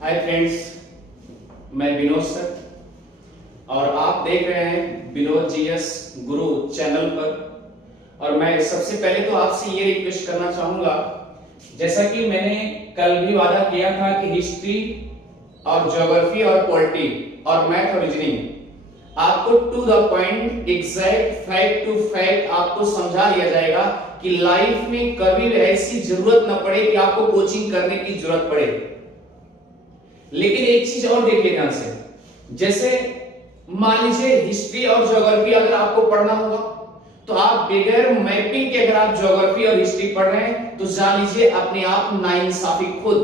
Hi friends, मैं Vinod sir और आप देख रहे हैं विनोद जीएस गुरु चैनल पर। और मैं सबसे पहले तो आपसे ये रिक्वेस्ट करना चाहूंगा, जैसा कि मैंने कल भी वादा किया था कि हिस्ट्री और ज्योग्राफी और पॉलिटी और मैथ और रीजनिंग आपको to the point exact fact to fact आपको समझा दिया जाएगा कि लाइफ में कभी भी ऐसी जरूरत न पड़े कि आपको कोचिंग करने की जरूरत पड़े। लेकिन एक चीज और देखिए ध्यान से, जैसे मान लीजिए हिस्ट्री और ज्योग्राफी अगर आपको पढ़ना होगा तो आप बगैर मैपिंग के अगर आप ज्योग्राफी और हिस्ट्री पढ़ रहे हैं तो जान लीजिए अपने आप नाइंसाफी खुद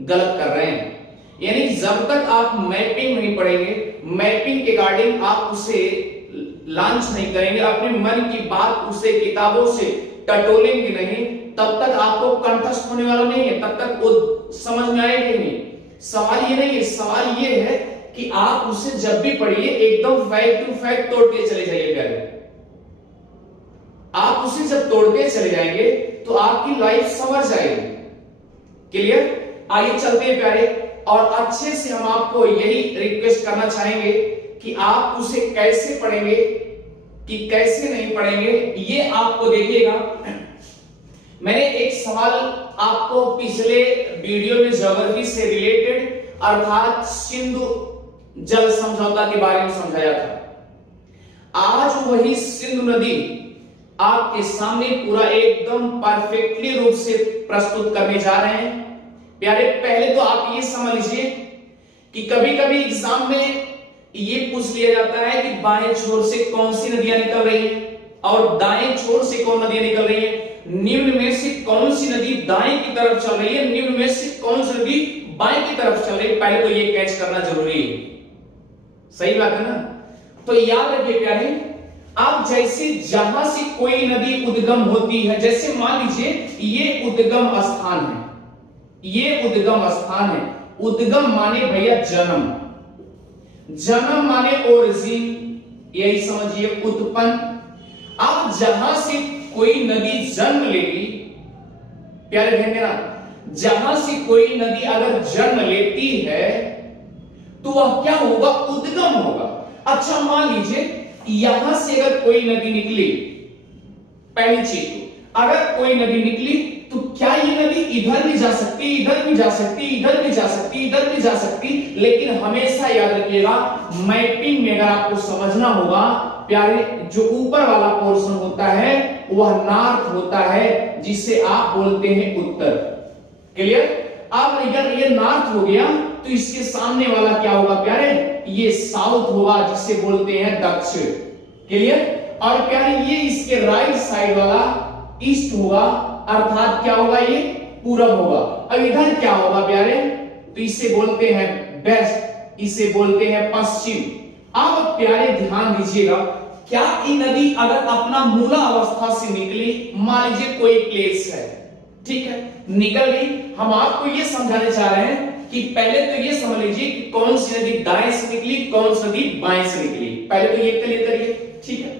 गलत कर रहे हैं। यानी जब तक आप मैपिंग नहीं पढ़ेंगे, मैपिंग के अकॉर्डिंग आप उसे लॉन्च नहीं करेंगे, अपने मन की बात उसे किताबों से टटोलेंगे नहीं, तब तक आपको कंठस्थ होने वाला नहीं है, तब तक वो समझ में आएगा नहीं। सवाल ये नहीं है, सवाल ये है कि आप उसे जब भी पढ़िए एकदम फैक्ट टू फैक्ट तोड़ते चले जाइए प्यारे। आप उसे जब तोड़ते चले जाएंगे तो आपकी लाइफ संवर जाएगी। क्लियर? आइए चलते हैं प्यारे, और अच्छे से हम आपको यही रिक्वेस्ट करना चाहेंगे कि आप उसे कैसे पढ़ेंगे कि कैसे नहीं पढ़ेंगे, ये आपको देखिएगा। मैंने एक सवाल आपको पिछले वीडियो में ज्योग्राफी से रिलेटेड अर्थात सिंधु जल समझौता के बारे में समझाया था। आज वही सिंधु नदी आपके सामने पूरा एकदम परफेक्टली रूप से प्रस्तुत करने जा रहे हैं प्यारे। पहले तो आप ये समझ लीजिए कि कभी कभी एग्जाम में ये पूछ लिया जाता है कि बाएं छोर से कौन सी नदियां निकल रही है और दाएं छोर से कौन नदियां निकल रही है, निम्न में से कौन सी नदी दाएं की तरफ चल रही है, निम्न में से कौन सी नदी बाएं की तरफ चल रही है। पहले तो ये कैच करना जरूरी है, सही बात है ना। तो याद रखिए प्यारे, आप जैसे जहां से कोई नदी उद्गम होती है, जैसे मान लीजिए ये उद्गम स्थान है, ये उद्गम स्थान है। उद्गम माने भैया जन्म, जन्म माने ओरिजिन, यही समझिए उत्पन्न। अब जहां से कोई नदी जन्म लेगी, प्यारे ध्यान देना, जहां से कोई नदी अगर जन्म लेती है तो वह क्या होगा, उद्गम होगा। अच्छा मान लीजिए यहां से अगर कोई नदी निकली, पहली चीज तो अगर कोई नदी निकली तो क्या ये नदी इधर भी जा सकती, इधर भी जा सकती, इधर भी जा सकती, इधर भी जा सकती। लेकिन हमेशा याद रखिएगा, मैपिंग में अगर आपको समझना होगा प्यारे, जो ऊपर वाला पोर्शन होता है वह नॉर्थ होता है, जिसे आप बोलते हैं उत्तर। क्लियर? अब अगर ये नॉर्थ हो गया तो इसके सामने वाला क्या होगा प्यारे, ये साउथ होगा, जिसे बोलते हैं दक्षिण। क्लियर? और प्यारे ये इसके राइट साइड वाला ईस्ट होगा, अर्थात क्या होगा, ये पूरब होगा। अब इधर क्या होगा प्यारे, तो इसे बोलते हैं वेस्ट, इसे बोलते हैं पश्चिम। अब प्यारे ध्यान दीजिएगा, क्या ये नदी अगर अपना मूला अवस्था से निकली, मान लीजिए कोई प्लेस है, ठीक है, निकल गई, हम आपको ये समझाने चाह रहे हैं कि पहले तो ये समझ लीजिए कि कौन सी नदी दाएं से निकली, कौन सी नदी बाएं से निकली। पहले तो ये क्लियर करिए, ठीक है।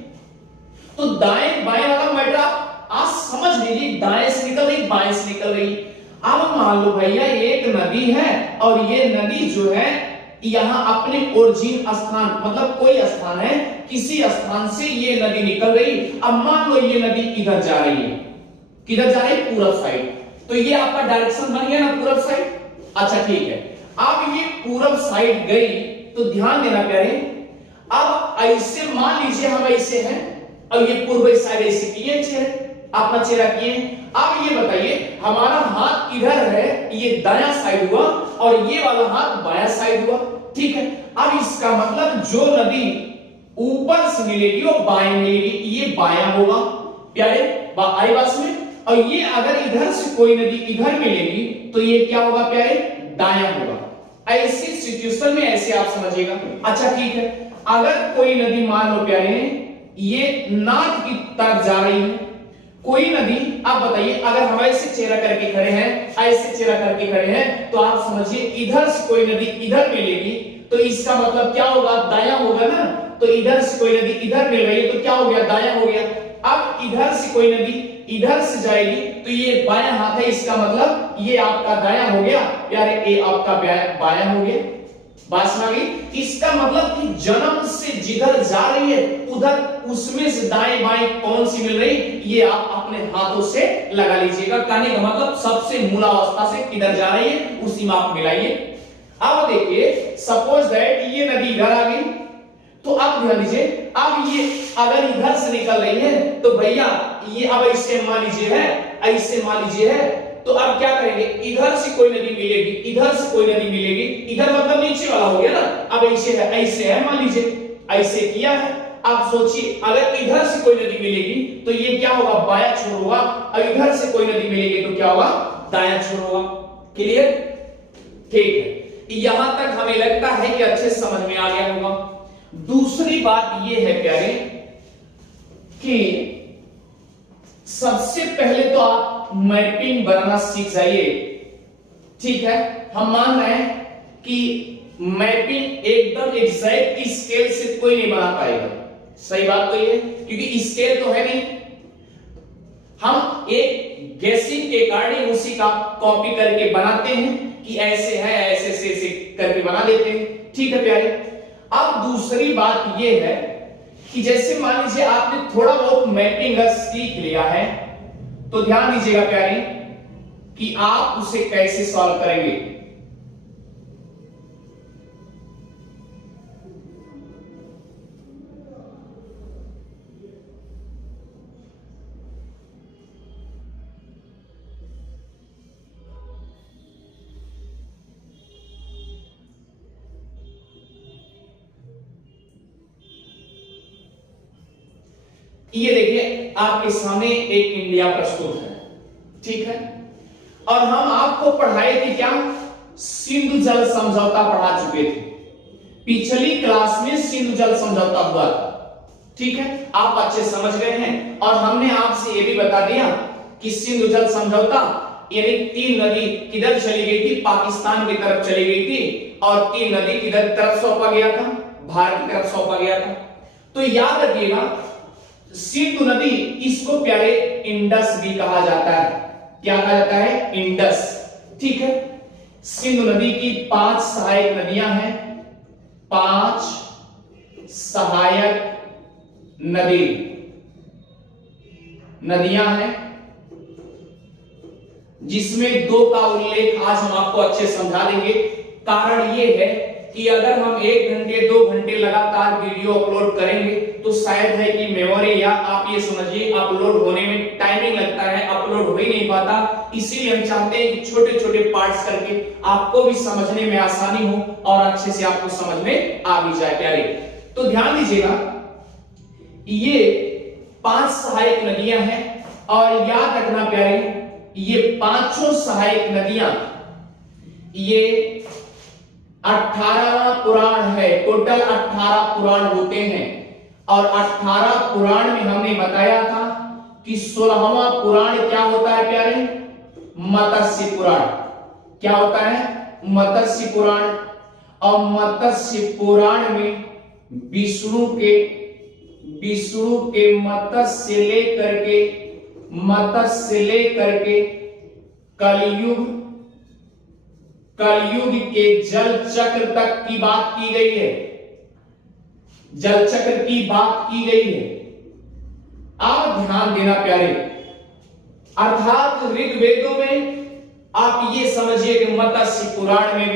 तो दाएं बाएं वाला मैटर आप समझ लीजिए, दाएं से निकल रही, बाएं से निकल रही। अब मान लो भैया एक नदी है और ये नदी जो है यहां अपने ओरिजिन स्थान, मतलब कोई स्थान है, किसी स्थान से ये नदी निकल रही। अब मान लो ये नदी इधर जा रही है, किधर जा रही है, पूरब साइड। तो ये आपका डायरेक्शन बन गया ना, पूरब साइड। अच्छा ठीक है, अब ये पूरब साइड गई तो ध्यान देना प्यारे, अब ऐसे मान लीजिए हम ऐसे हैं और ये पूर्व साइड ऐसे किए चेहरे, अपना चेहरा किए। अब ये बताइए हमारा हाथ इधर है, ये दायां साइड हुआ और ये वाला हाथ बायां साइड हुआ, ठीक है। अब इसका मतलब जो नदी ऊपर से मिलेगी वो बाएं मिलेगी, ये बायां होगा प्यारे, आई बात में। और ये अगर इधर से कोई नदी इधर मिलेगी तो ये क्या होगा प्यारे, दायां होगा। ऐसी सिचुएशन में ऐसे आप समझिएगा। अच्छा ठीक है, अगर कोई नदी मान लो प्यारे ये नॉर्थ की तरफ जा रही है, कोई नदी, आप बताइए अगर हम ऐसे चेहरा करके खड़े हैं, ऐसे चेहरा करके खड़े हैं, तो आप समझिए इधर से कोई नदी इधर मिलेगी तो इसका मतलब क्या होगा, दायां होगा ना। तो इधर से कोई नदी इधर मिल रही है तो क्या हो गया, दायां हो गया। अब इधर से कोई नदी इधर से जाएगी तो ये बायां हाथ है, इसका मतलब ये आपका दायां हो गया प्यारे, ये आपका बायां हो गया। बात समझ गई? इसका मतलब कि जन्म से जिधर जा रही है उधर उसमें से दाएं बाएं कौन सी मिल रही, ये आप अपने हाथों से लगा लीजिएगा। कहने का मतलब सबसे मूलावस्था से किधर जा रही है उसी में आप मिलाइए। अब देखिए सपोज दैट ये नदी इधर आ गई, तो अब ध्यान दीजिए, अब ये अगर इधर से निकल रही है तो भैया ये अब ऐसे मान लीजिए है, ऐसे मान लीजिए है, तो अब क्या करेंगे, इधर से कोई नदी मिलेगी, इधर से कोई नदी मिलेगी, इधर मतलब नीचे वाला हो गया ना। अब ऐसे है मान लीजिए, ऐसे किया है। अब सोचिए अगर इधर से कोई नदी मिलेगी तो ये क्या होगा, बायां छोर होगा, और इधर से कोई नदी मिलेगी तो क्या होगा, दायां छोर होगा। क्लियर? ठीक है, यहां तक हमें लगता है कि अच्छे समझ में आ गया होगा। दूसरी बात यह है प्यारे कि सबसे पहले तो आप मैपिंग बनाना सीख जाइए। ठीक है, हम मान रहे हैं कि मैपिंग एकदम एग्जैक्ट स्केल से कोई नहीं बना पाएगा। सही बात तो ये, क्योंकि स्केल तो है नहीं, हम एक गेसिंग के अकॉर्डिंग उसी का कॉपी करके बनाते हैं कि ऐसे है, ऐसे करके बना देते हैं। ठीक है प्यारे। अब दूसरी बात यह है कि जैसे मान लीजिए आपने थोड़ा बहुत मैपिंग सीख लिया है, तो ध्यान दीजिएगा प्यारे कि आप उसे कैसे सॉल्व करेंगे। ये देखिए आपके सामने एक इंडिया प्रस्तुत है। ठीक है, और हम आपको पढ़ाए थे क्या, सिंधु जल समझौता पढ़ा चुके थे। पिछली क्लास में सिंधु जल समझौता हुआ था। ठीक है, आप अच्छे समझ गए हैं। और हमने आपसे यह भी बता दिया कि सिंधु जल समझौता यानी 3 नदी किधर चली गई थी, पाकिस्तान की तरफ चली गई थी, और 3 नदी किधर तरफ सौंपा गया था, भारत की तरफ सौंपा गया था। तो याद रखिएगा सिंधु नदी, इसको प्यारे इंडस भी कहा जाता है। क्या कहा जाता है, इंडस। ठीक है, सिंधु नदी की 5 सहायक नदियां हैं, 5 सहायक नदियां हैं, जिसमें 2 का उल्लेख आज हम आपको अच्छे समझा देंगे। कारण यह है कि अगर हम 1 घंटे 2 घंटे लगातार वीडियो अपलोड करेंगे तो शायद है कि मेमोरी, या आप ये समझिए अपलोड होने में टाइमिंग लगता है, अपलोड हो ही नहीं पाता। इसीलिए हम चाहते हैं कि छोटे छोटे पार्ट्स करके आपको भी समझने में आसानी हो और अच्छे से आपको समझ में आ भी जाए प्यारे। तो ध्यान दीजिएगा, ये 5 सहायक नदियां हैं, और याद रखना प्यारे ये 5 सहायक नदियां ये 18वां पुराण है। टोटल 18 पुराण होते हैं, और 18 पुराण में हमने बताया था कि 16वां पुराण क्या होता है प्यारे, मत्स्य पुराण। क्या होता है, मत्स्य पुराण। और मत्स्य पुराण में विष्णु के मत्स्य लेकर के कलयुग के जल चक्र तक की बात की गई है। जल चक्र की बात की गई है। आप ध्यान देना प्यारे, अर्थात ऋग्वेदों में आप ये समझिए कि मत्स्य पुराण में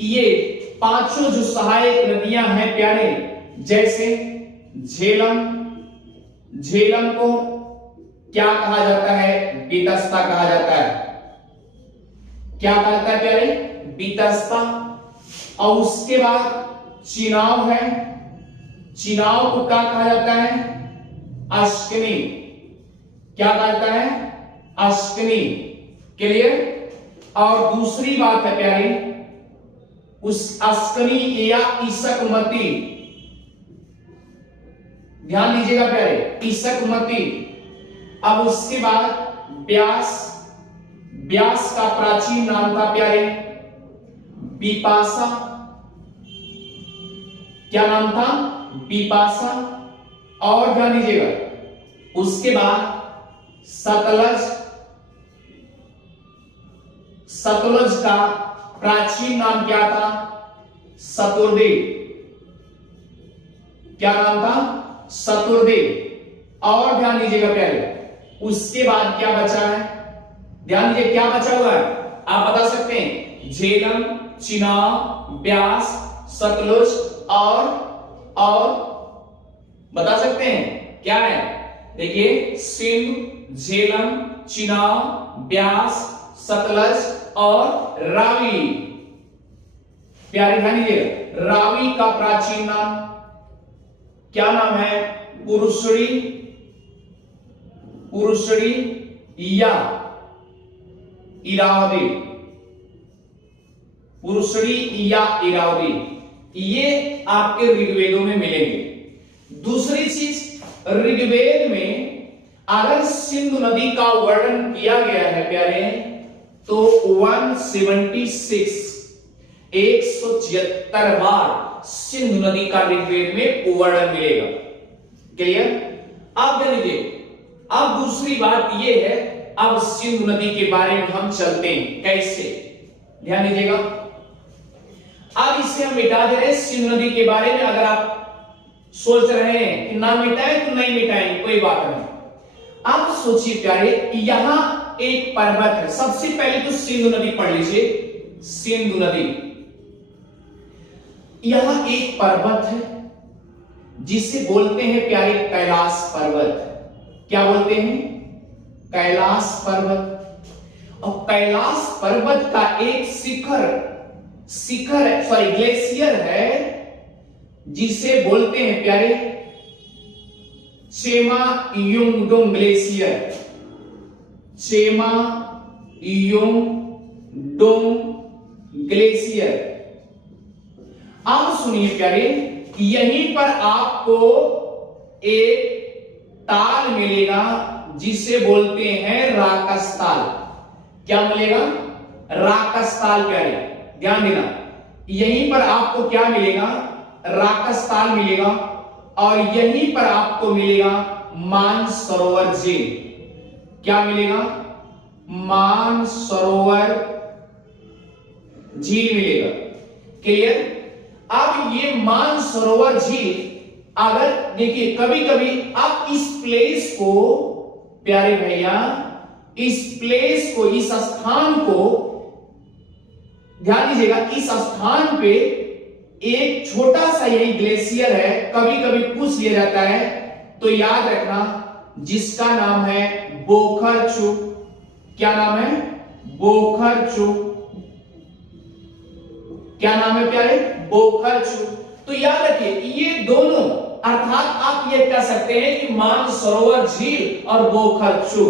ये 5 जो सहायक नदियां हैं प्यारे, जैसे झेलम को क्या कहा जाता है, बीतस्ता कहा जाता है। क्या कहा जाता है प्यारे, बीतस्ता। और उसके बाद चिनाव है, चिनाव को क्या कहा जाता है, अश्कनी। क्या कहा जाता है, अश्कनी। क्लियर? और दूसरी बात है प्यारे, उस अश्कनी या इसकमती, ध्यान दीजिएगा प्यारे, इसकमती। अब उसके बाद व्यास का प्राचीन नाम था प्यारे विपाशा। क्या नाम था, बिपाशा, और ध्यान दीजिएगा उसके बाद सतलज। सतलज का प्राचीन नाम क्या था? शतुर्देव। क्या नाम था? शतुर्देव। और ध्यान दीजिएगा प्यारे, उसके बाद क्या बचा है? ध्यान दीजिए क्या बचा हुआ है, आप बता सकते हैं? झेलम, चिनाब, ब्यास, सतलुज और बता सकते हैं क्या है? देखिए सिंध, झेलम, चिनाब, ब्यास, सतलज और रावी। प्यारे ध्यान दीजिए, रावी का प्राचीन नाम क्या नाम है? पुरुषड़ी, पुरुषड़ी या इरावदी। पुरुषड़ी या इरावदी, ये आपके ऋग्वेदों में मिलेंगे। दूसरी चीज, ऋग्वेद में अगर सिंधु नदी का वर्णन किया गया है प्यारे, तो 176 176 बार सिंधु नदी का ऋग्वेद में वर्णन मिलेगा। क्लियर? अब देखिए, अब दूसरी बात यह है, अब सिंधु नदी के बारे में हम चलते हैं कैसे। ध्यान दीजिएगा, अब इसे हम मिटा दे रहे हैं सिंधु नदी के बारे में। अगर आप सोच रहे हैं कि ना मिटाए तो नहीं मिटाएंगे, कोई बात नहीं। आप सोचिए प्यारे, यहां एक पर्वत है। सबसे पहले तो सिंधु नदी पढ़ लीजिए। सिंधु नदी, यहां एक पर्वत है जिसे बोलते हैं प्यारे कैलाश पर्वत। क्या बोलते हैं? कैलाश पर्वत। और कैलाश पर्वत का एक ग्लेशियर है जिसे बोलते हैं प्यारे चेमा युंगडोंग ग्लेशियर। चेमा युंगडोंग ग्लेशियर। अब सुनिए प्यारे, यहीं पर आपको एक ताल मिलेगा जिसे बोलते हैं राकस ताल। क्या मिलेगा? राकस ताल। प्यारे ध्यान देना, यहीं पर आपको क्या मिलेगा? राकस ताल मिलेगा। और यहीं पर आपको मिलेगा मानसरोवर झील। क्या मिलेगा? मानसरोवर झील मिलेगा। क्लियर? अब ये मानसरोवर झील, अगर देखिए कभी कभी आप इस प्लेस को प्यारे भैया, इस प्लेस को, इस स्थान को ध्यान दीजिएगा, इस स्थान पे एक छोटा सा यही ग्लेशियर है, कभी कभी पूछ लिया जाता है, तो याद रखना जिसका नाम है बोखरचू। क्या नाम है? बोखरचू। क्या नाम है प्यारे? बोखरचू। तो याद रखिए ये दोनों, अर्थात आप ये कह सकते हैं कि मानसरोवर झील और बोखरचू,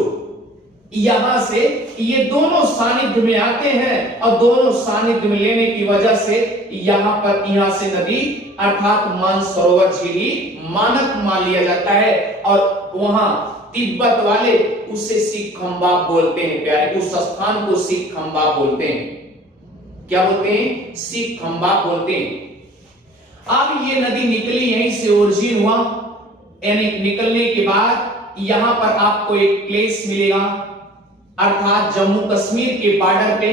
यहां से ये दोनों सानिध्य में आते हैं। और दोनों सानिध्य में लेने की वजह से यहां से नदी अर्थात मानसरोवर झील ही मानक मान लिया जाता है। और वहां तिब्बत वाले उसे सिखखंबा बोलते हैं प्यारे, उस स्थान को सिखखंबा बोलते हैं। क्या बोलते हैं? सिखखंबा बोलते हैं। अब ये नदी निकली यहीं से ओरिजिन हुआ, यानी निकलने के बाद यहां पर आपको एक प्लेस मिलेगा, अर्थात जम्मू कश्मीर के बॉर्डर पे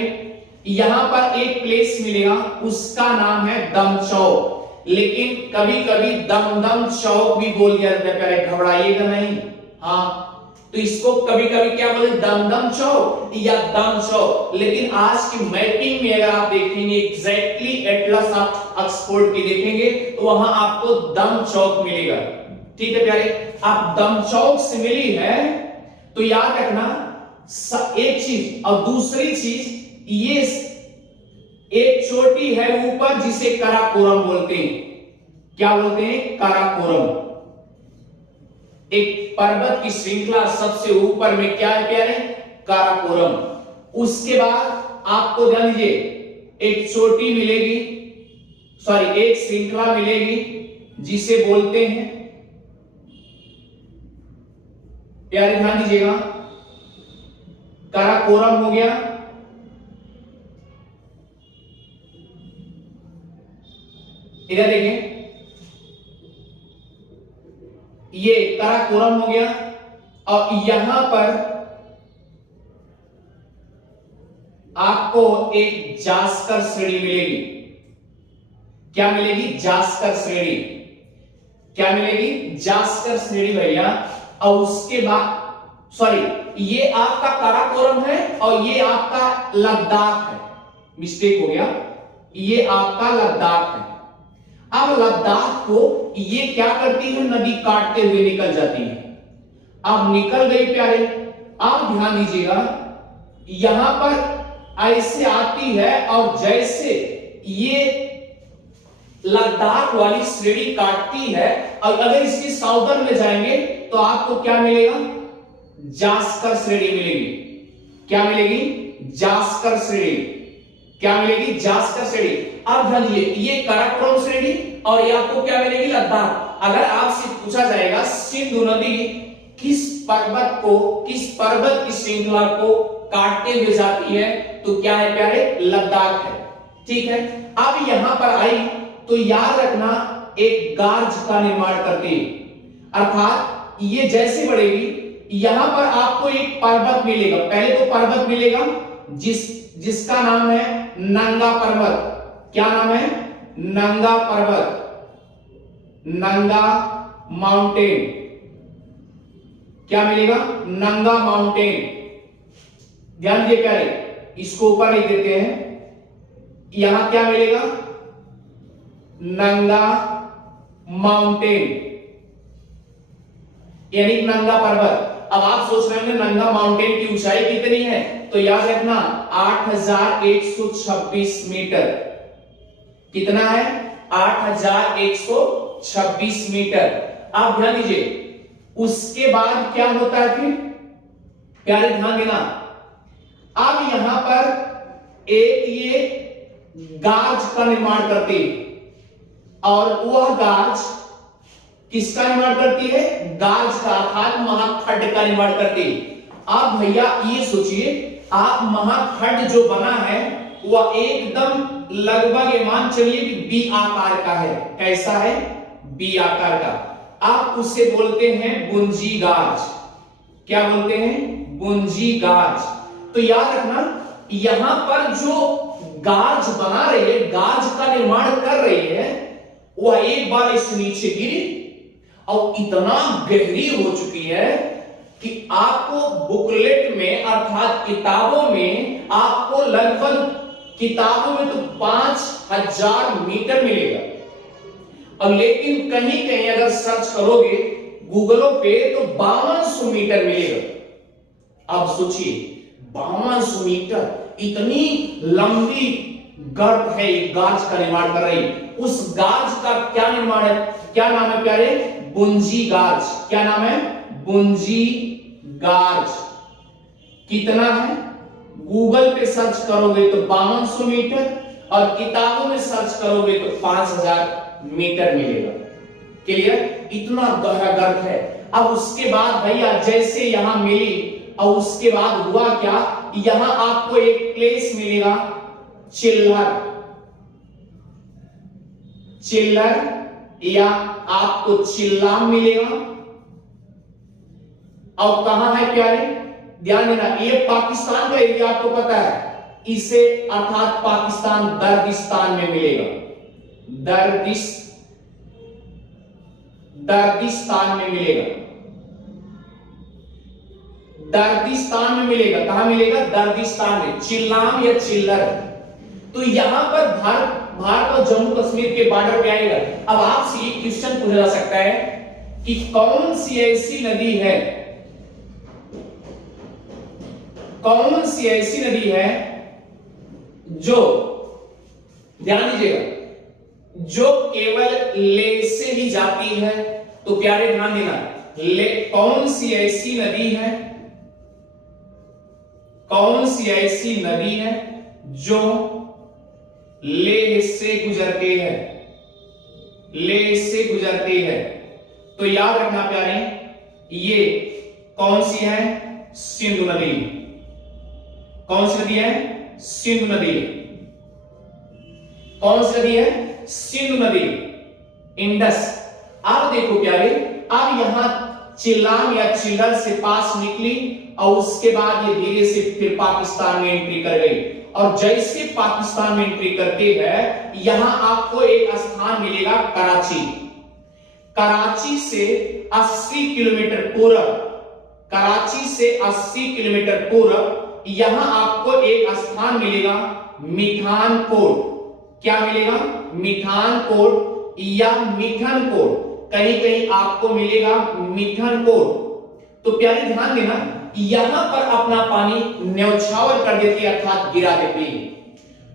यहां पर एक प्लेस मिलेगा, उसका नाम है दमचौक। लेकिन कभी कभी दमदम चौक भी बोल दिया जाता है प्यारे, घबराइएगा नहीं। हाँ, तो इसको कभी कभी क्या बोले? दमदम चौक या दम चौक। लेकिन आज की मैपिंग में अगर आप देखेंगे, एग्जैक्टली एटलस आप ऑक्सफोर्ड की देखेंगे, तो वहां आपको दम चौक मिलेगा। ठीक है प्यारे, आप दम चौक से मिली है तो याद रखना एक चीज। और दूसरी चीज, ये एक चोटी है ऊपर जिसे काराकोरम बोलते हैं। क्या बोलते हैं? काराकोरम। एक पर्वत की श्रृंखला सबसे ऊपर में क्या है प्यारे? काराकोरम। उसके बाद आपको ध्यान दीजिए एक चोटी मिलेगी, एक श्रृंखला मिलेगी जिसे बोलते हैं, प्यारे ध्यान दीजिएगा, काराकोरम हो गया। इधर देखें, ये काराकोरम हो गया, और यहां पर आपको एक जास्कर श्रेणी मिलेगी। क्या मिलेगी? जास्कर श्रेणी। क्या मिलेगी? जास्कर श्रेणी भैया। और उसके बाद ये आपका काराकोरम है और ये आपका लद्दाख है, मिस्टेक हो गया, ये आपका लद्दाख है। अब लद्दाख को ये क्या करती है? नदी काटते हुए निकल जाती है। अब निकल गई प्यारे, अब ध्यान दीजिएगा, यहां पर ऐसे आती है और जैसे ये लद्दाख वाली श्रेणी काटती है, और अगर इसके साउदर्न में जाएंगे तो आपको क्या मिलेगा? जास्कर श्रेणी मिलेगी। क्या मिलेगी? जास्कर श्रेणी। क्या मिलेगी? जास्कर श्रेणी। अब ध्यान दीजिए, ये काराकोरम श्रेणी और ये आपको क्या मिलेगी? लद्दाख। अगर आपसे पूछा जाएगा सिंधु नदी किस पर्वत को, किस पर्वत की श्रृंखला को काटते हुए जाती है, तो क्या है प्यारे? लद्दाख है। ठीक है, अब यहां पर आई तो याद रखना एक गार्ज का निर्माण करती है, अर्थात ये जैसे बढ़ेगी यहां पर आपको एक पर्वत मिलेगा। पहले तो पर्वत मिलेगा जिसका नाम है नंगा पर्वत। क्या नाम है? नंगा पर्वत, नंगा माउंटेन। क्या मिलेगा? नंगा माउंटेन। ध्यान दिए प्यारे, इसको ऊपर नहीं देते हैं। यहां क्या मिलेगा? नंगा माउंटेन, यानी नंगा पर्वत। अब आप सोच रहे होंगे नंगा माउंटेन की ऊंचाई कितनी है, तो याद रखना 8126 मीटर। कितना है? 8126 मीटर। आप ध्यान दीजिए, उसके बाद क्या होता है फिर? प्यारे ध्यान देना, अब यहां पर एक ये गाज का निर्माण करती है, और वह गाज किसका निर्माण करती है? गाज का, अर्थात महाखंड का निर्माण करती है। आप भैया ये सोचिए, आप महाखंड जो बना है वह एकदम लगभग ये मान चलिए कि बी आकार का है। कैसा है? बी आकार का। आप उसे बोलते हैं बुंजी गाज। क्या बोलते हैं? बुंजी गाज। तो याद रखना, यहां पर जो गाज बना रही है, गाज का निर्माण कर रही है, वह एक बार इस नीचे गिरी और इतना गहरी हो चुकी है कि आपको बुकलेट में, अर्थात किताबों में, आपको लगभग किताबों में तो 5000 मीटर मिलेगा, और लेकिन कहीं कहीं अगर सर्च करोगे गूगलों पे तो 5200 मीटर मिलेगा। अब सोचिए 5200 मीटर, इतनी लंबी गर्त है ये गाज का निर्माण कर रही। उस गाज का क्या निर्माण है? क्या नाम है प्यारे? बुंजी गाज। क्या नाम है? बुंजी गाज। कितना है? गूगल पे सर्च करोगे तो 5200 मीटर, और किताबों में सर्च करोगे तो 5000 मीटर मिलेगा। क्लियर? इतना गहरा गर्त है। अब उसके बाद भैया जैसे यहां मिली, और उसके बाद हुआ क्या? यहां आपको एक प्लेस मिलेगा चिल्लर, चिल्लर या आपको चिल्लाम मिलेगा। और कहां है प्यारे? ध्यान देना, ये पाकिस्तान का एरिया आपको पता है, इसे अर्थात पाकिस्तान दर्दिस्तान में मिलेगा। दर्दिस्तान में मिलेगा, दर्दिस्तान में मिलेगा। कहां मिलेगा? दर्दिस्तान में, चिल्लाम या चिल्लर। तो यहां पर भारत और जम्मू कश्मीर के बॉर्डर पे आएगा। अब आपसे एक क्वेश्चन पूछा जा सकता है कि कौन सी ऐसी नदी है, कौन सी ऐसी नदी है जो, ध्यान दीजिएगा, जो केवल लेह से ही जाती है? तो प्यारे ध्यान देना, कौन सी ऐसी नदी है, कौन सी ऐसी नदी है जो लेह से गुजरती है, लेह से गुजरती है? तो याद रखना प्यारे, ये कौन सी है? सिंधु नदी। कौन सी नदी है? सिंधु नदी। कौन सी नदी है? सिंधु नदी, इंडस। अब देखो प्यारे, अब यहां चिल्लाम या चिल्लर से पास निकली और उसके बाद ये धीरे से फिर पाकिस्तान में एंट्री कर गई। और जैसे पाकिस्तान में एंट्री करती है, यहां आपको एक स्थान मिलेगा कराची। कराची से 80 किलोमीटर पूर्व, कराची से 80 किलोमीटर पूर्व यहां आपको एक स्थान मिलेगा मिठान पोर्ट। क्या मिलेगा? मिठान पोर्ट या मिठन पोर्ट, कहीं कहीं आपको मिलेगा मिठन पोर्ट। तो प्यारे ध्यान देना, यहां पर अपना पानी न्यौछावर कर देती है अर्थात गिरा देती है।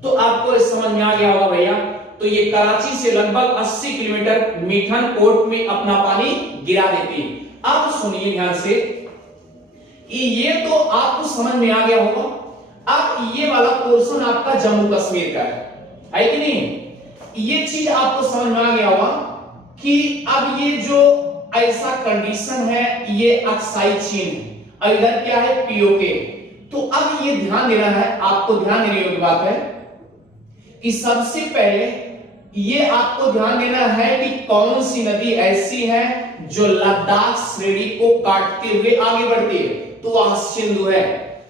तो आपको समझ में आ गया होगा भैया। तो ये कराची से लगभग 80 किलोमीटर मिठन पोर्ट में अपना पानी गिरा देती है। अब सुनिए ध्यान से, ये तो आपको समझ में आ गया होगा। अब ये वाला पोर्शन आपका जम्मू कश्मीर का है कि नहीं? ये चीज आपको समझ में आ गया होगा कि अब ये जो ऐसा कंडीशन है, ये अक्साई चीन है और इधर क्या है? पीओके। तो अब ये ध्यान देना है, आपको ध्यान देने योग्य बात है कि सबसे पहले ये आपको ध्यान देना है कि कौन सी नदी ऐसी है जो लद्दाख श्रेणी को काटते हुए आगे बढ़ती है। तो वह सिंधु है।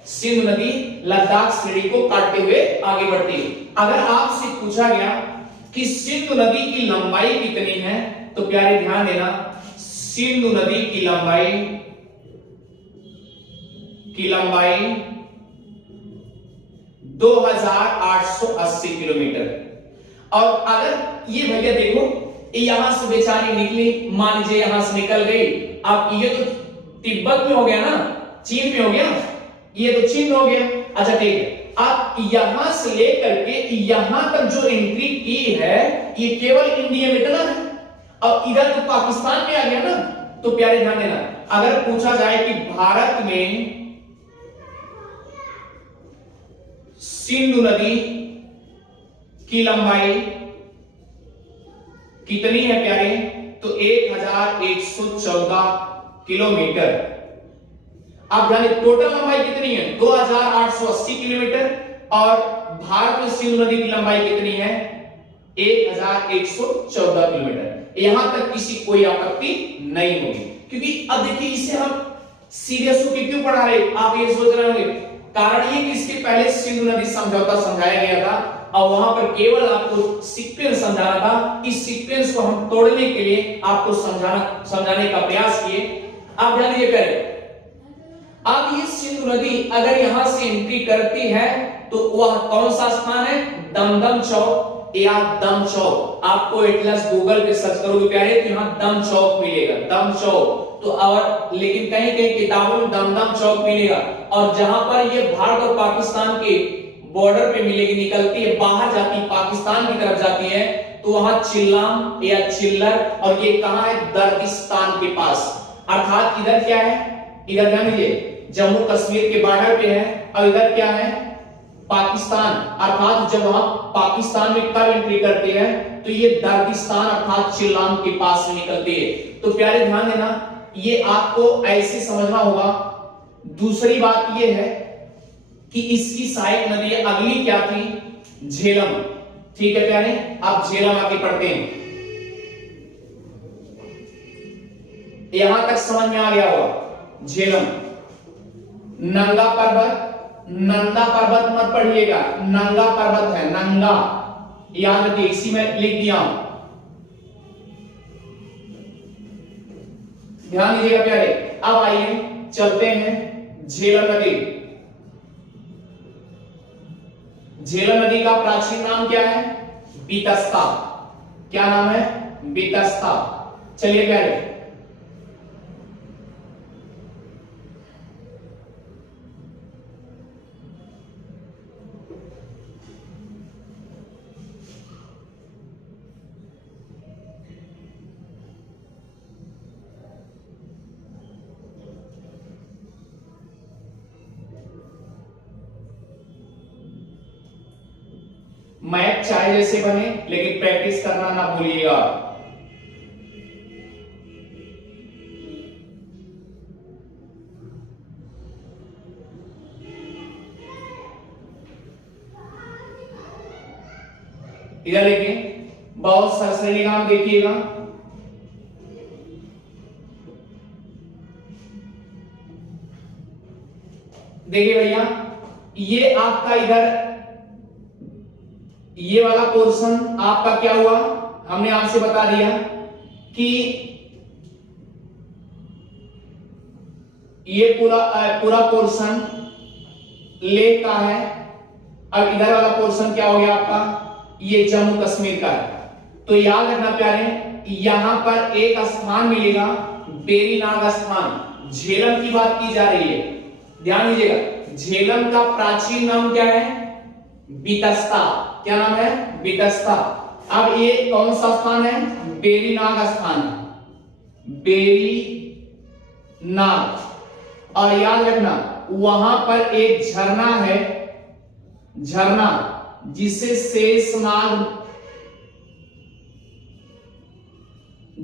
सिंधु नदी लद्दाख श्रेणी को काटते हुए आगे बढ़ती है। अगर आपसे पूछा गया कि सिंधु नदी की लंबाई कितनी है, तो प्यारे ध्यान देना, सिंधु नदी की लंबाई 2880 किलोमीटर। और अगर ये भैया देखो, यहां से बेचारी निकली, मान लीजिए यहां से निकल गई। अब ये तो तिब्बत में हो गया ना, चीन में हो गया, ये तो चीन में हो गया। अच्छा ठीक है, अब यहां से लेकर के यहां तक जो एंट्री की है, ये केवल इंडिया में इतना है और इधर तो पाकिस्तान में आ गया ना। तो प्यारे ध्यान देना, अगर पूछा जाए कि भारत में सिंधु नदी की लंबाई कितनी है प्यारे, तो 1114 किलोमीटर। आप जाने टोटल लंबाई कितनी है? 2880 किलोमीटर। और भारत में सिंधु नदी की लंबाई कितनी है? 1114 किलोमीटर। यहां तक किसी कोई आपत्ति नहीं होगी, क्योंकि अब देखिए इसे हम सीरियस होकर क्यों पढ़ा रहे, आप ये सोच रहे होंगे। कारण ये कि इसके पहले सिंधु नदी समझौता समझाया गया था और वहां पर केवल आपको सीक्वेंस समझाना था। इस सीक्वेंस को हम तोड़ने के लिए आपको समझाने का प्रयास किए। आप ध्यान दीजिए करें, अब ये सिंधु नदी अगर यहां से एंट्री करती है तो वह कौन सा स्थान है? दमदम चौक या दम चौक। आपको एटलस गूगल पे सर्च करोगे प्यारे तो यहां दम चौक मिलेगा, दम चौक। तो और लेकिन कहीं कहीं किताबों में दमदम चौक मिलेगा। और जहां पर ये भारत और पाकिस्तान के बॉर्डर पे मिलेगी, निकलती है बाहर जाती है, पाकिस्तान की तरफ जाती है, तो वहां चिल्लाम या चिल्लर। और ये कहां है? दर्दिस्तान के पास। अर्थात इधर क्या है? इधर ध्यान दीजिए, जम्मू कश्मीर के बॉर्डर पे है और इधर क्या है? पाकिस्तान। अर्थात जब वहां पाकिस्तान में कब एंट्री करती है तो ये दर्दिस्तान अर्थात चिल्लाम के पास में निकलती है। तो प्यारे ध्यान देना, ये आपको ऐसे समझना होगा। दूसरी बात ये है कि इसकी सहायक नदी अगली क्या थी? झेलम। ठीक है प्यारे, आप झेलम आगे पढ़ते हैं। यहां तक समझ में आ गया होगा। झेलम, नंगा पर्वत, नंदा पर्वत मत पढ़िएगा, नंगा पर्वत है, नंगा, याद रखिए, इसी में लिख दिया हूं, ध्यान दीजिएगा प्यारे। अब आइए चलते हैं झेलम नदी। झेलम नदी का प्राचीन नाम क्या है? बीतस्ता। क्या नाम है? बीतस्ता। चलिए प्यारे, मैप चाहे जैसे बने लेकिन प्रैक्टिस करना ना भूलिएगा। इधर देखिए, बहुत सरसरी नाम देखिएगा। देखिए भैया, ये आपका इधर ये वाला पोर्शन आपका क्या हुआ, हमने आपसे बता दिया कि ये पूरा पोर्शन लेह का है। अब इधर वाला पोर्शन क्या हो गया आपका, ये जम्मू कश्मीर का है। तो याद रखना प्यारे, यहां पर एक स्थान मिलेगा बेरीनाग स्थान। झेलम की बात की जा रही है, ध्यान दीजिएगा। झेलम का प्राचीन नाम क्या है, बीतस्ता। क्या नाम है, बीतस्ता। अब ये कौन सा स्थान है, बेरीनाग स्थान, बेरीनाग। और याद रखना वहां पर एक झरना है, झरना जिसे शेषनाग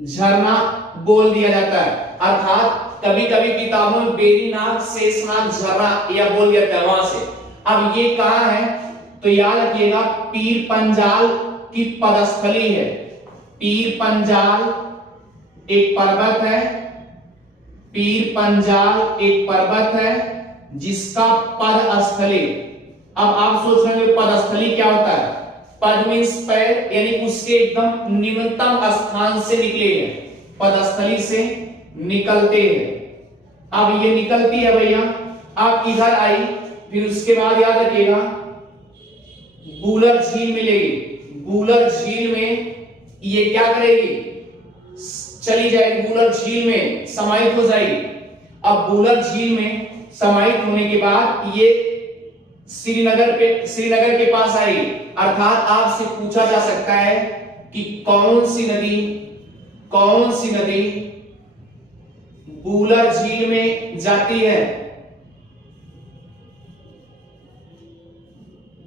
झरना बोल दिया जाता है। अर्थात कभी कभी किताबों में बेरीनाग शेषनाग झरना यह बोल दिया जाता है वहां से। अब ये कहां है, तो याद रखिएगा पीर पंजाल की पदस्थली है। पीर पंजाल एक पर्वत है, पीर पंजाल एक पर्वत है जिसका पदस्थली। अब आप सोच रहे हैं पदस्थली क्या होता है, पद मींस पैर, यानी उसके एकदम निम्नतम स्थान से निकले हैं, पदस्थली से निकलते हैं। अब ये निकलती है भैया, आप इधर आई, फिर उसके बाद याद रखिएगा बूलर झील मिलेगी। बूलर झील में ये क्या करेगी, चली जाएगी बूलर झील में, समाहित हो जाएगी। अब बूलर झील में समाहित होने के बाद ये श्रीनगर के पास आएगी। अर्थात आपसे पूछा जा सकता है कि कौन सी नदी बूलर झील में जाती है।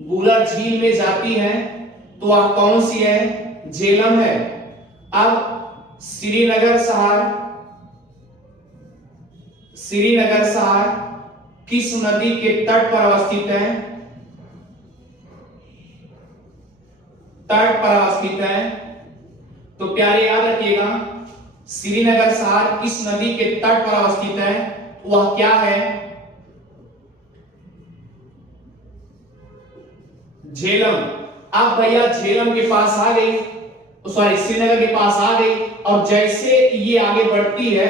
बूलर झील में जाती है तो वह कौन सी है, झेलम है। अब श्रीनगर शहर किस नदी के तट पर अवस्थित है, तो प्यारे याद रखिएगा श्रीनगर शहर किस नदी के तट पर अवस्थित है, वह क्या है, झेलम। अब भैया झेलम के पास आ गई, श्रीनगर के पास आ गई, और जैसे ये आगे बढ़ती है,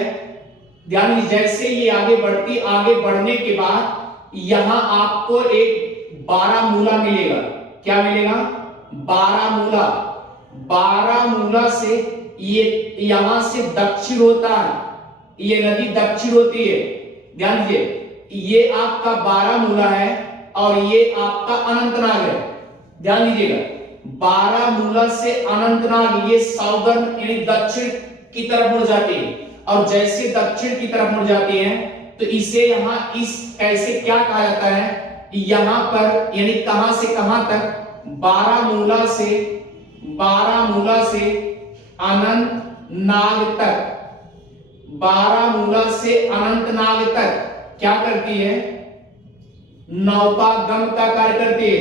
ध्यान दीजिए, जैसे ये आगे बढ़ने के बाद यहां आपको एक बारामूला मिलेगा। क्या मिलेगा, बारामूला। बारामूला से ये यहां से दक्षिण होता है, ये नदी दक्षिण होती है। ध्यान दीजिए, ये आपका बारामूला है और ये आपका अनंतनाग है। ध्यान दीजिएगा, बारामूला से अनंतनाग ये साउदर्न यानी दक्षिण की तरफ मुड़ जाती है, और जैसे दक्षिण की तरफ मुड़ जाती है तो इसे यहां इस कैसे क्या कहा जाता है, यहां पर यानी कहां से कहां तक, बारामूला से अनंतनाग तक। बारामूला से अनंतनाग तक क्या करती है, नौकागम का कार्य करती है,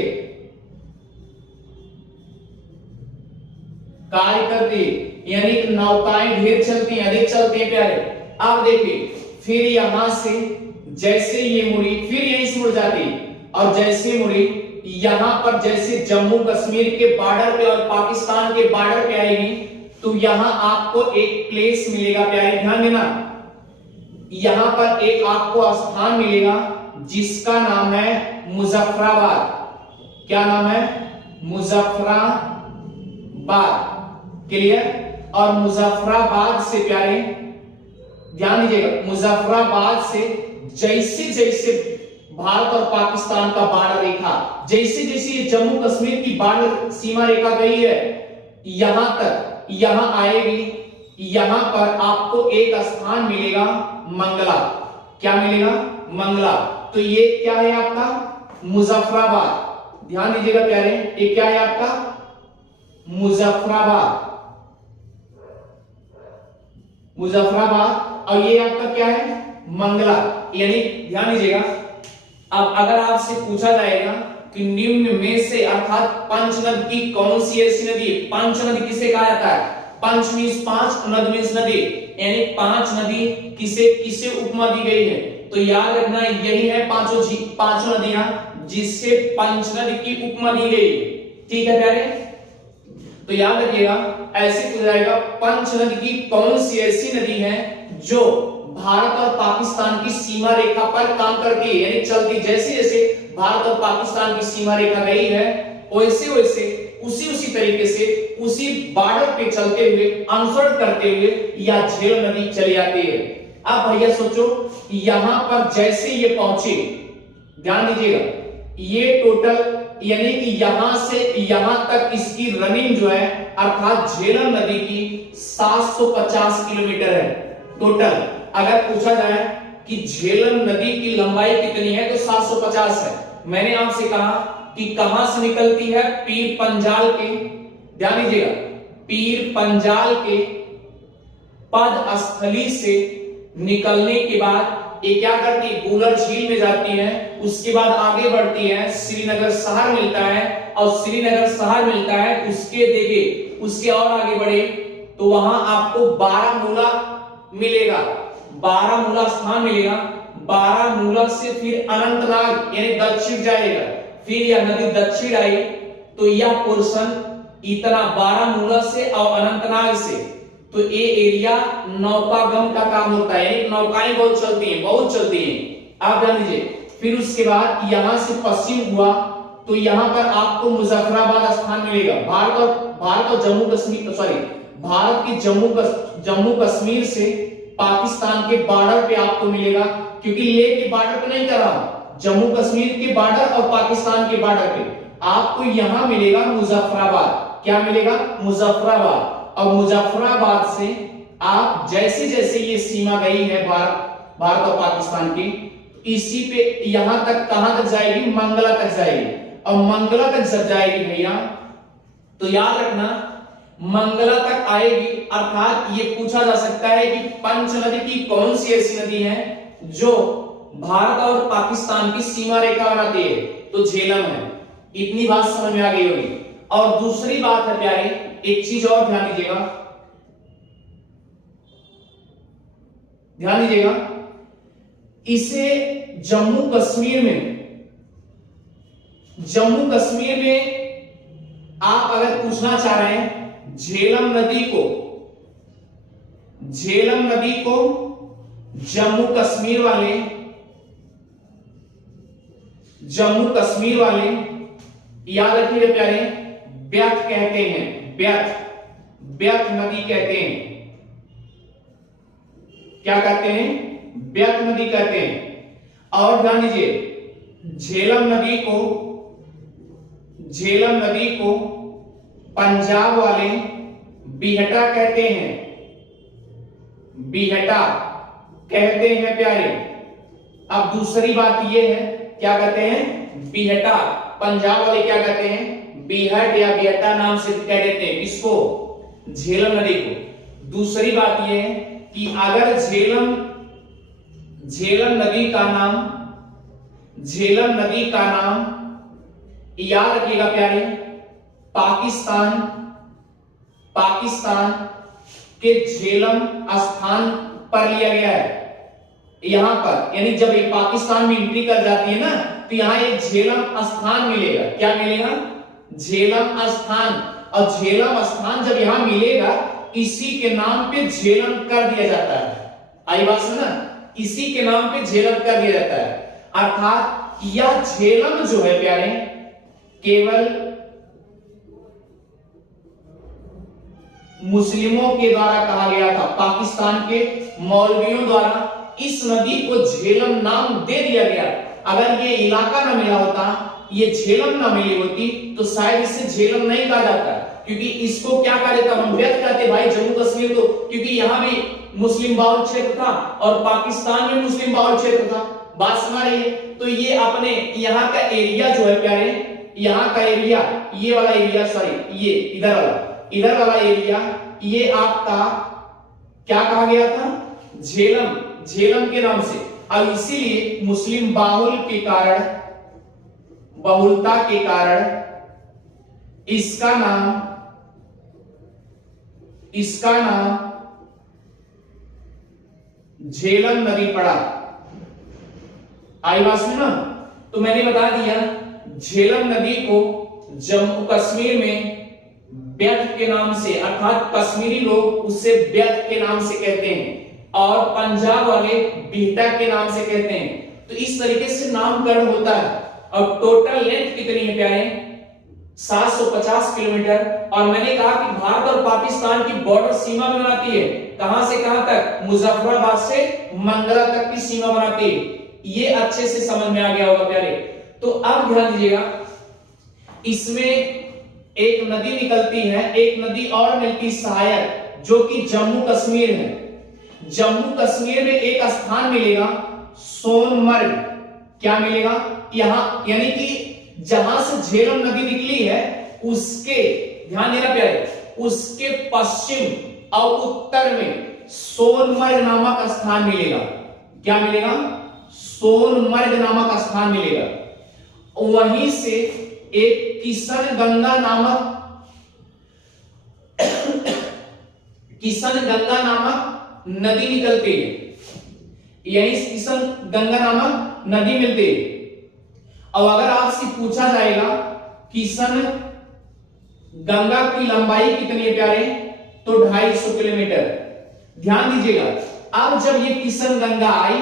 यानी नौकाएं ढेर चलती हैं, अधिक चलते हैं प्यारे। अब देखिए, फिर यहां से जैसे ये मुड़ी फिर यहीं से मुड़ जाती, और जैसे मुड़ी यहां पर जैसे जम्मू कश्मीर के बॉर्डर पे और पाकिस्तान के बॉर्डर पे आएगी, तो यहां आपको एक प्लेस मिलेगा प्यारे, ध्यान देना, यहां पर एक आपको स्थान मिलेगा जिसका नाम है मुजफ्फराबाद। क्या नाम है, मुजफ्फराबाद। क्लियर। और मुजफ्फराबाद से प्यारे ध्यान दीजिएगा, मुजफ्फराबाद से जैसे जैसे भारत और पाकिस्तान का बॉर्डर रेखा, जैसे जैसे ये जम्मू कश्मीर की बॉर्डर सीमा रेखा गई है यहां तक, यहां आएगी, यहां पर आपको एक स्थान मिलेगा मंगला। क्या मिलेगा, मंगला। तो ये क्या है आपका, मुजफ्फराबाद। ध्यान दीजिएगा प्यारे, ये क्या है आपका, मुजफ्फराबाद। और ये आपका क्या है, मंगला। यानी ध्यान दीजिएगा, अब अगर आपसे पूछा जाएगा कि निम्न में से अर्थात पंचनद की कौन सी ऐसी नदी, पंचनद किसे कहा जाता है, पंच मींस पांच, नद मींस नदी, यानी पांच नदी किसे किसे उपमा दी गई है, तो याद रखना यही है पांचों नदियां जिससे पंचनद की उपमा दी गई। ठीक है प्यारे, तो याद रखिएगा ऐसे पूछा जाएगा पंचनद की कौन सी ऐसी नदी है जो भारत और पाकिस्तान की सीमा रेखा पर काम करती है, यानी चलती, जैसे जैसे भारत और पाकिस्तान की सीमा रेखा गई है वैसे वैसे उसी तरीके से उसी बॉर्डर पे चलते हुए अनुसरण करते हुए या झेलम नदी चली जाती है। अब भैया सोचो यहां पर जैसे ये पहुंचे, ध्यान दीजिएगा, ये टोटल यानी कि यहां से यहां तक इसकी रनिंग जो है अर्थात झेलम नदी की 750 किलोमीटर है टोटल। अगर पूछा जाए कि झेलम नदी की लंबाई कितनी है तो 750 है। मैंने आपसे कहा कि कहां से निकलती है, पीर पंजाल के, ध्यान दीजिएगा, पीर पंजाल के पद स्थली से निकलने के बाद ये क्या करती है, बुलर झील में जाती है, उसके बाद आगे बढ़ती है, श्रीनगर शहर मिलता है और श्रीनगर शहर मिलता है, उसके देखिए उसके और आगे बढ़े तो वहां आपको बारामूला मिलेगा, बारामूला स्थान मिलेगा। बारामूला से फिर अनंतनाग यानी दक्षिण जाएगा, फिर यह नदी दक्षिण आई तो यह पोर्शन इतना बारामूला से और अनंतनाग से, तो ये एरिया नौकागम का काम होता है, यानी नौकाएं बहुत चलती हैं, बहुत चलती हैं, आप जान लीजिए। फिर उसके बाद यहां से पश्चिम हुआ तो यहां पर आपको मुजफ्फराबाद स्थान मिलेगा। भारत और जम्मू कश्मीर, सॉरी, भारत की जम्मू कश्मीर से पाकिस्तान के बॉर्डर पे आपको मिलेगा, क्योंकि ले के बॉर्डर पे नहीं कर रहा, जम्मू कश्मीर के बॉर्डर और पाकिस्तान के बॉर्डर पे आपको यहां मिलेगा मुजफ्फराबाद। क्या मिलेगा, मुजफ्फराबाद। और मुजफ्फराबाद से आप जैसे जैसे ये सीमा गई है भारत और पाकिस्तान की, इसी पे यहां तक कहां तक जाएगी, मंगला तक जाएगी। और मंगला तक जब जाएगी भैया तो याद रखना मंगला तक आएगी, अर्थात ये पूछा जा सकता है कि पंचनदी की कौन सी ऐसी नदी है जो भारत और पाकिस्तान की सीमा रेखा बनाती है, तो झेलम है। इतनी बात समझ में आ गई होगी। और दूसरी बात है प्यारे, एक चीज और ध्यान दीजिएगा, ध्यान दीजिएगा, इसे जम्मू कश्मीर में आप अगर पूछना चाह रहे हैं झेलम नदी को जम्मू कश्मीर वाले याद रखिएगा प्यारे, ब्यथ कहते हैं, ब्यथ नदी कहते हैं। क्या कहते हैं, ब्यथ नदी कहते हैं। और ध्यान दीजिए झेलम नदी को पंजाब वाले बिहटा कहते हैं, बिहटा कहते हैं प्यारे। अब दूसरी बात यह है, क्या कहते हैं, बिहटा, पंजाब वाले क्या कहते हैं, बिहट या बिहटा नाम से कह देते हैं किसको, झेलम नदी को। दूसरी बात यह है कि अगर झेलम नदी का नाम याद रखिएगा प्यारे, पाकिस्तान के झेलम स्थान पर लिया गया है। यहां पर यानी जब एक पाकिस्तान में एंट्री कर जाती है ना तो यहां एक झेलम स्थान मिलेगा। क्या मिलेगा, झेलम स्थान। और झेलम स्थान जब यहां मिलेगा इसी के नाम पे झेलम कर दिया जाता है। आई बात समझना, इसी के नाम पे झेलम कर दिया जाता है। अर्थात यह झेलम जो है प्यारे केवल मुस्लिमों के द्वारा कहा गया था, पाकिस्तान के मौलवियों द्वारा इस नदी को झेलम नाम दे दिया गया। अगर ये इलाका ना मिला होता, ये झेलम ना मिली होती तो शायद इसे झेलम नहीं कहा जाता, क्योंकि इसको क्या कहा जाता, हम व्यक्त कहते भाई जम्मू कश्मीर को, क्योंकि यहां भी मुस्लिम बाहुल क्षेत्र था और पाकिस्तान में मुस्लिम बाहुल क्षेत्र था। बात समझ रही है। तो ये अपने यहाँ का एरिया जो है प्यारे, यहाँ का एरिया, ये वाला एरिया, सॉरी ये इधर वाला एरिया, ये आपका क्या कहा गया था, झेलम के नाम से। अब इसीलिए मुस्लिम बहुलता के कारण इसका नाम झेलम नदी पड़ा। आई बात सुनना। तो मैंने बता दिया झेलम नदी को जम्मू कश्मीर में व्यर्थ के नाम से, अर्थात कश्मीरी लोग उसे व्यर्थ के नाम से कहते हैं और पंजाब वाले बिहटा के नाम से कहते हैं। तो इस तरीके से नामकरण होता है। और टोटल लेंथ कितनी है प्यारे? 750 किलोमीटर। और मैंने कहा कि भारत और पाकिस्तान की बॉर्डर सीमा बनाती है, कहां से कहां तक? मुजफ्फराबाद से मंगला तक की सीमा बनाती है। ये अच्छे से समझ में आ गया होगा प्यारे। तो अब ध्यान दीजिएगा, इसमें एक नदी निकलती है, एक नदी और मिलती सहायक, जो कि जम्मू कश्मीर है। जम्मू कश्मीर में एक स्थान मिलेगा सोनमर्ग। क्या मिलेगा? यहां यानी कि जहां से झेलम नदी निकली है उसके, ध्यान देना प्यारे, उसके पश्चिम और उत्तर में सोनमर्ग नामक स्थान मिलेगा। क्या मिलेगा? सोनमर्ग नामक स्थान मिलेगा। वहीं से एक किशनगंगा नामक नदी निकलती है। यही किशनगंगा नामक नदी मिलती है। अब अगर आपसे पूछा जाएगा किशन गंगा की लंबाई कितनी है प्यारे? तो 250 किलोमीटर। ध्यान दीजिएगा, अब जब ये किशन गंगा आई,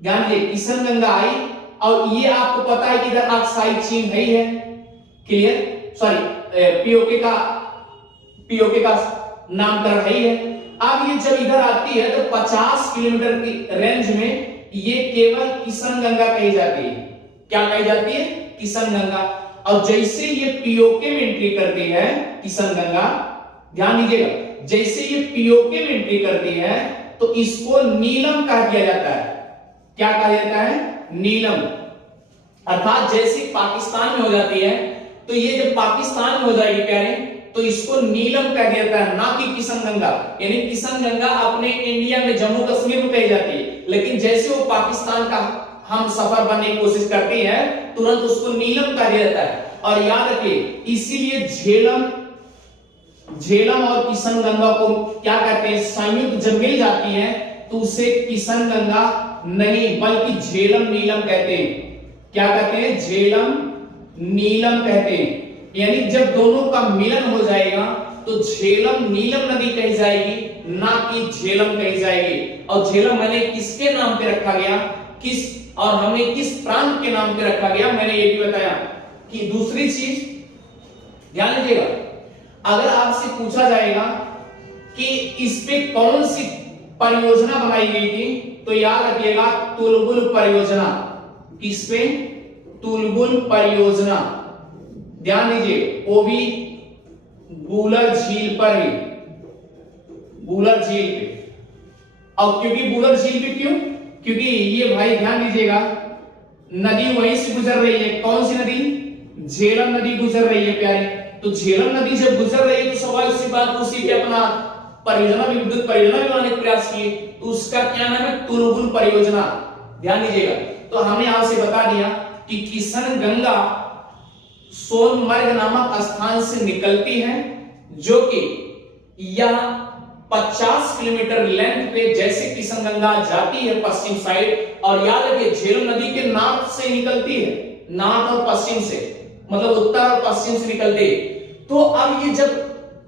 ध्यान दीजिए, किशन गंगा आई और ये आपको पता है कि इधर अक्साई चीन है ही है, क्लियर, सॉरी पीओके का नामकरण है ही है। अब ये जब इधर आती है तो 50 किलोमीटर की रेंज में ये केवल किशन गंगा कही जाती है। क्या कही जाती है? किशन गंगा। और जैसे ये पीओके में एंट्री करती है किशन गंगा, ध्यान दीजिएगा, जैसे ये पीओके में एंट्री करती है तो इसको नीलम कहा दिया जाता है। क्या कहा जाता है? नीलम। अर्थात जैसे पाकिस्तान में हो जाती है तो ये जब पाकिस्तान में हो जाएगी प्यारे तो इसको नीलम कहा जाता है, ना कि किशन गंगा। यानी किशन गंगा अपने इंडिया में जम्मू कश्मीर में कही जाती है, लेकिन जैसे वो पाकिस्तान का हम सफर बनने की कोशिश करती है तुरंत उसको नीलम कहा जाता है। और याद रखिए, इसीलिए झेलम और किशन गंगा को क्या कहते हैं? संयुक्त जब मिल जाती है तो उसे किशन गंगा नहीं बल्कि झेलम नीलम कहते हैं। क्या कहते हैं? झेलम नीलम कहते हैं। यानी जब दोनों का मिलन हो जाएगा तो झेलम नीलम नदी कही जाएगी, ना कि झेलम कही जाएगी। और झेलम मैंने किसके नाम पे रखा गया, किस और हमें किस प्रांत के नाम पे रखा गया, मैंने ये भी बताया। कि दूसरी चीज ध्यान दीजिएगा, अगर आपसे पूछा जाएगा कि इस पे कौन सी परियोजना बनाई गई थी तो याद रखिएगा तुलबुल परियोजना। किस पे? तुलबुल परियोजना। ध्यान दीजिए, वो भी बूलर झील पर ही, बूलर झील पे। और क्योंकि बूलर झील पे क्यों? क्योंकि ये भाई ध्यान दीजिएगा नदी वहीं से गुजर रही है। कौन सी नदी? झेलम नदी गुजर रही है प्यारे। तो झेलम नदी जब गुजर रही है तो स्वाभाविक सी बात उसी पे अपना परियोजना भी, विद्युत परियोजना भी बनाने का प्रयास किए, तो उसका क्या नाम है? तुलबुल परियोजना। ध्यान दीजिएगा। तो हमने आपसे बता दिया कि किशन गंगा सोनमर्ग नामक स्थान से निकलती है, जो कि यह 50 किलोमीटर लेंथ पे जैसे किशन गंगा जाती है पश्चिम साइड। और याद रखिए झेलम नदी के नॉर्थ से निकलती है, नॉर्थ और पश्चिम से, मतलब उत्तर और पश्चिम से निकलती है। तो अब ये जब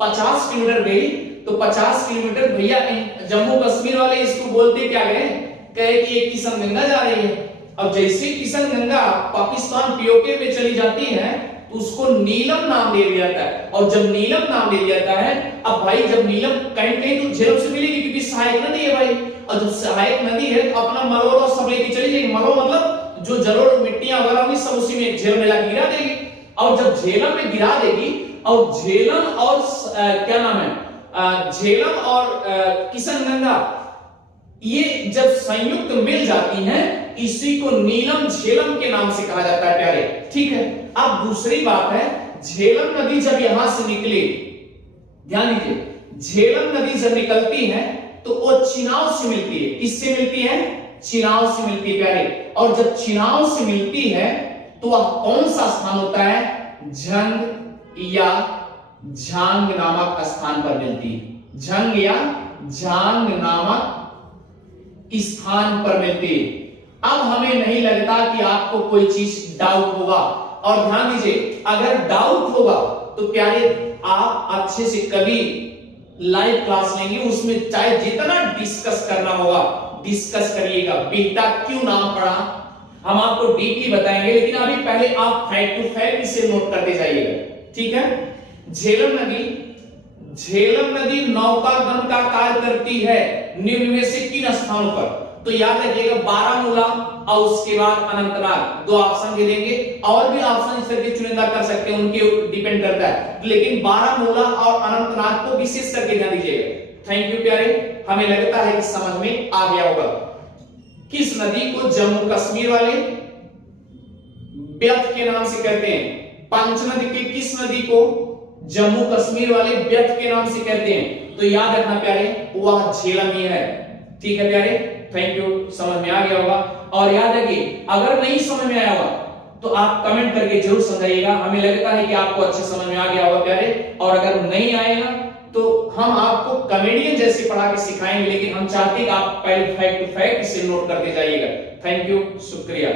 50 किलोमीटर गई तो 50 किलोमीटर भैया जम्मू कश्मीर वाले इसको बोलते क्या गए, कहे कि ये किशन गंगा जा रही है। अब जैसे किशन गंगा पाकिस्तान पीओके पे चली जाती है तो उसको नीलम नाम दे दिया जाता है। और जब नीलम नाम दे दिया जाता है, अब भाई जब नीलम कहीं कहीं तो झेलम से मिलेगी क्योंकि सहायक नदी है भाई, और जब सहायक नदी है तो अपना मरोड़ और सब लेके चली जाएगी। मरोड़ मतलब जो जलोढ़ मिट्टियां वगैरह होंगी सब उसी में झेलम में लाके गिरा देगी। और जब झेलम में गिरा देगी और झेलम और क्या नाम है, झेलम और किशन गंगा ये जब संयुक्त मिल जाती हैं, इसी को नीलम झेलम के नाम से कहा जाता है प्यारे। ठीक है। अब दूसरी बात है, झेलम नदी जब यहां से निकली, ध्यान दीजिए, झेलम नदी जब निकलती है तो वो चिनाव से मिलती है। किससे मिलती है? चिनाव से मिलती है प्यारे। और जब चिनाव से मिलती है तो वह कौन सा स्थान होता है? झंग या झांग नामक स्थान पर मिलती है। झंग या झांग नामक स्थान पर मिलती है। अब हमें नहीं लगता कि आपको कोई चीज डाउट होगा। और ध्यान दीजिए, अगर डाउट होगा तो प्यारे आप अच्छे से कभी लाइव क्लास लेंगे, उसमें चाहे जितना डिस्कस करना होगा डिस्कस करिएगा। बेटा क्यों नाम पड़ा हम आपको डीपली बताएंगे, लेकिन अभी पहले आप फैक्ट टू फैक्ट इसे नोट करते जाइएगा, ठीक है। झेलम नदी नौकागमन का कार्य करती है निम्न में से किन स्थानों पर? तो याद रखिएगा बारामूला और उसके बाद अनंतनाग, दो ऑप्शन दे देंगे। और भी ऑप्शन इस करके चुनिंदा कर सकते हैं, उनके डिपेंड करता है, लेकिन बारामूला और अनंतनाग को विशेष करके ध्यान दीजिएगा। थैंक यू प्यारे, हमें लगता है कि समझ में आ गया होगा। किस नदी को जम्मू कश्मीर वाले व्यर्थ के नाम से कहते हैं? पंचनद के किस नदी को जम्मू कश्मीर वाले व्यर्थ के नाम से कहते हैं? तो याद रखना प्यारे, वह झेलम ही है। ठीक है प्यारे, थैंक यू, समझ में आ गया होगा। और याद रखिए, अगर नहीं समझ में आया होगा तो आप कमेंट करके जरूर समझाइएगा। हमें लगता है कि आपको अच्छे समझ में आ गया होगा प्यारे। और अगर नहीं आएगा तो हम आपको कॉमेडियन जैसे पढ़ा के सिखाएंगे, लेकिन हम चाहते हैं कि आप पहले फैक्ट टू फैक्ट इसे नोट करते जाइएगा। थैंक यू, शुक्रिया।